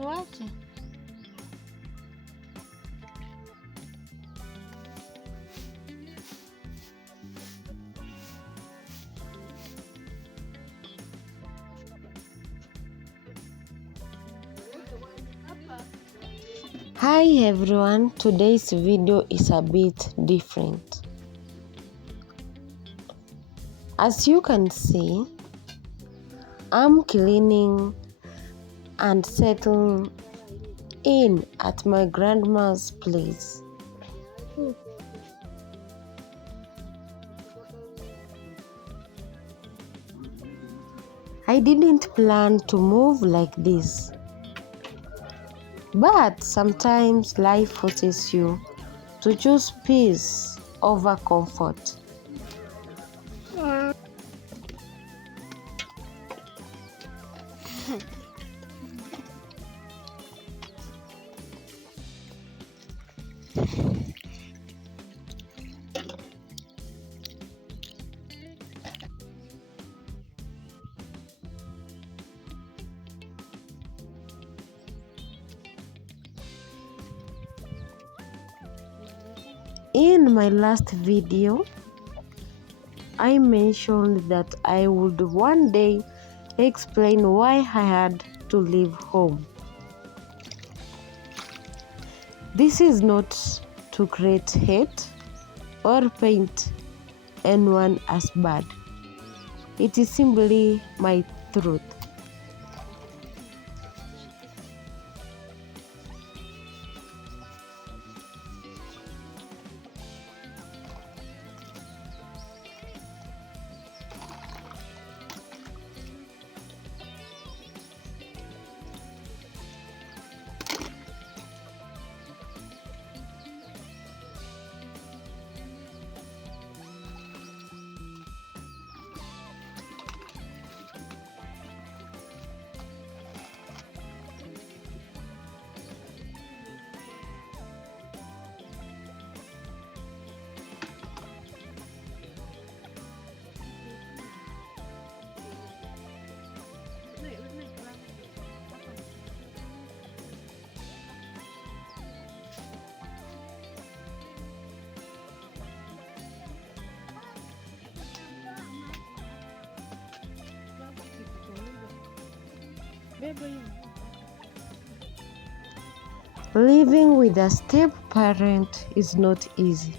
Tuache. Hi everyone, today's video is a bit different. As you can see, I'm cleaning and settling in at my grandma's place. I didn't plan to move like this, but sometimes life forces you to choose peace over comfort. In my last video, I mentioned that I would one day explain why I had to leave home. This is not to create hate or paint anyone as bad. It is simply my truth. Living with a step-parent is not easy.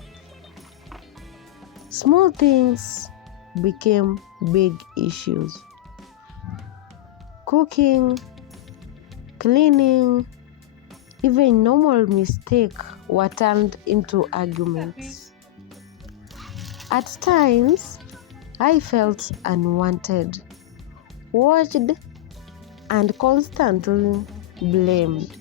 Small things became big issues. Cooking, cleaning, even normal mistakes were turned into arguments. At times, I felt unwanted, watched, and constantly blamed.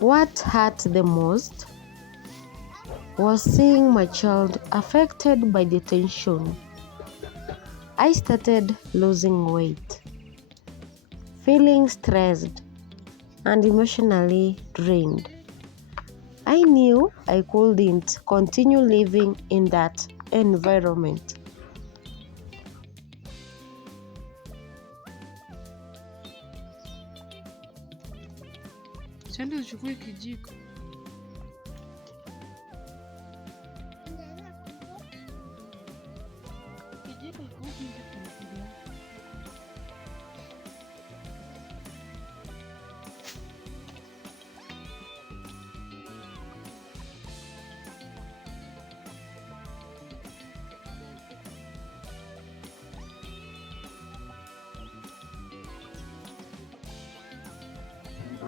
What hurt the most was seeing my child affected by the tension. I started losing weight, feeling stressed and emotionally drained. I knew I couldn't continue living in that environment. Twende uchukue kijiko. Kijiko iko huku nje tunakulia.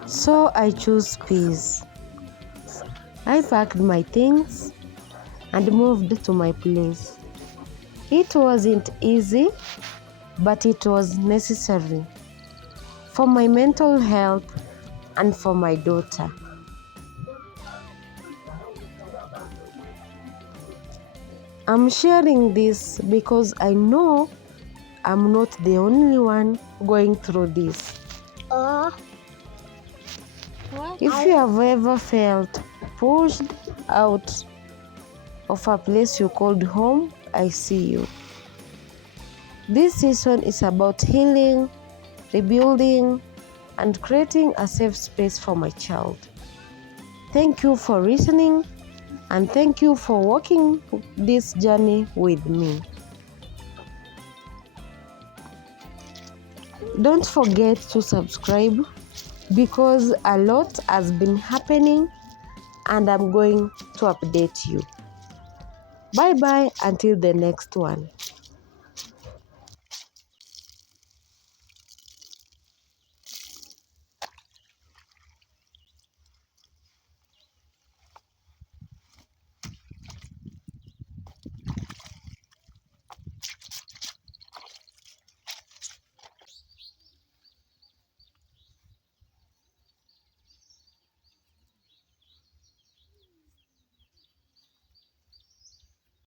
So I chose peace. I packed my things and moved to my place. It wasn't easy, but it was necessary for my mental health and for my daughter. I'm sharing this because I know I'm not the only one going through this. If you have ever felt pushed out of a place you called home, I see you. This season is about healing, rebuilding, and creating a safe space for my child. Thank you for listening, and thank you for walking this journey with me. Don't forget to subscribe because a lot has been happening and I'm going to update you. Bye bye until the next one.